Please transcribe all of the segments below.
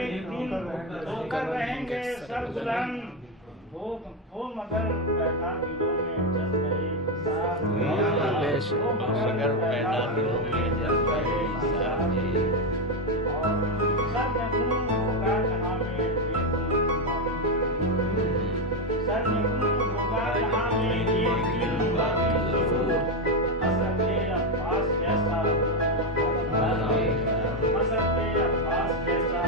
एक दिन होकर रहेंगे सर बुलंद, वो मगर पैदा दिलों में जस गए मगर पैदा दिलों में जस गए सर में होगा जहाँ में सर में होगा जहाँ में एक दिन जरूर असर के अब्बास जैसा असर के अब्बास जैसा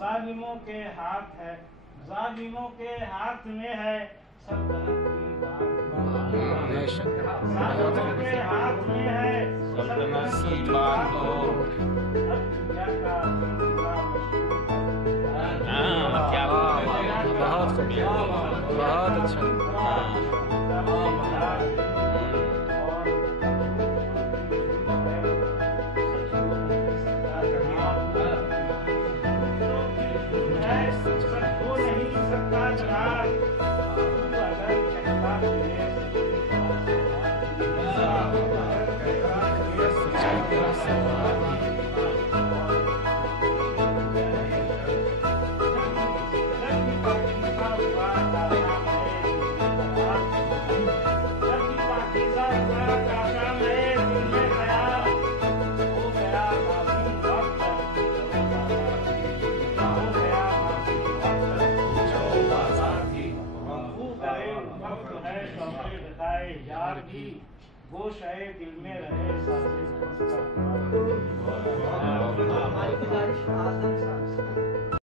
जालिमों के हाथ है, जालिमों के हाथ में है सल्तनत की बात, जालिमों के हाथ में है सल्तनत की बात हो। अब दुनिया का क्या बहुत अच्छा। वो शायद दिल में रहे।